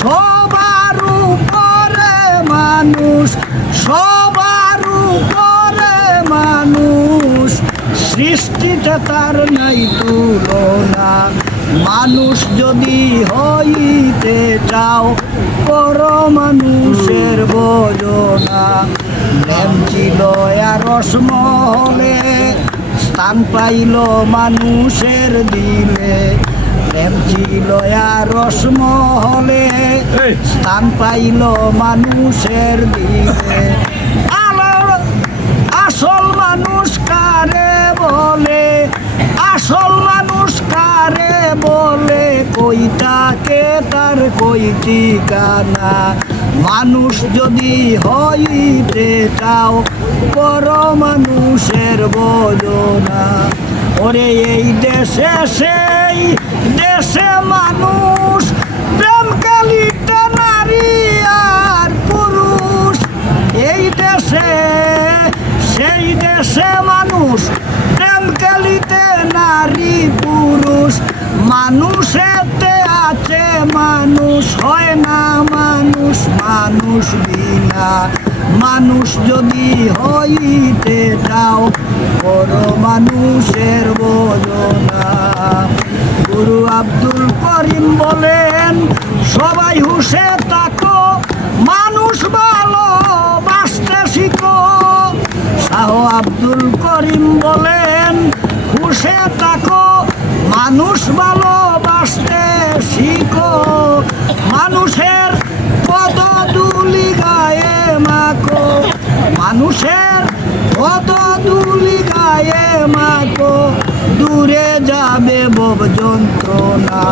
সবার উপরে মানুষ, সবার উপরে মানুষ, সৃষ্টিটা তার নাই তুলনা। মানুষ যদি হইতে চাও পর মানুষের বোঝনা। প্রেম ছিল রসমহলে, স্থান পাইল মানুষের দিলে। প্রেম ছিল রসমহলে, স্থান পাইল মানুষের দিলে। আসল মানুষ কারে বলে, আসল মানুষ কারে বলে, কইটাকে তার কই ঠিকানা। মানুষ যদি হইতে চাও পর মানুষের বোঝনা। ওরে এই দেশে সেই দেশে মানুষ, প্রেম কালিতে নারী আর পুরুষ। এই দেশে সেই দেশে মানুষ, প্রেম কালিতে নারী পুরুষ। মানুষেতে আছে মানুষ, হয় না মানুষ মানুষ বিনা। মানুষ যদি হইতে চাও পর মানুষের বোঝনা। গুরু আব্দুল করিম বলেন, সবাই হুঁশে থাকো, মানুষ ভালো বাঁচতে শিখো। শাহ আব্দুল করিম বলেন, হুঁশে থাকো, মানুষ ভালোবাসতে শিখো। মানুষের পদধূলি গায়ে মাখো, মানুষের পদধূলি গায়ে মাখো, দূরে যাবে ভব যন্ত্রণা।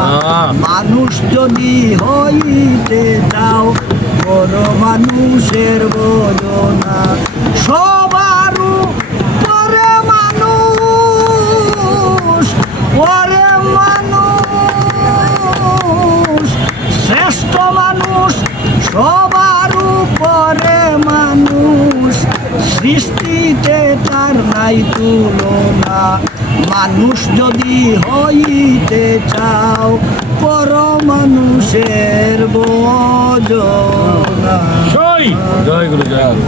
মানুষ যদি হইতে চাও বড় মানুষের বোঝনা। সবার উপরে মানুষ, ওরে মানুষ শ্রেষ্ঠ মানুষ, সবার উপরে মানুষ, সৃষ্টিতে তার নাই তুলনা। মানুষ যদি হইতে চাও পর মানুষের বোঝনা। জয় জয় গুরু, জয় গুরু।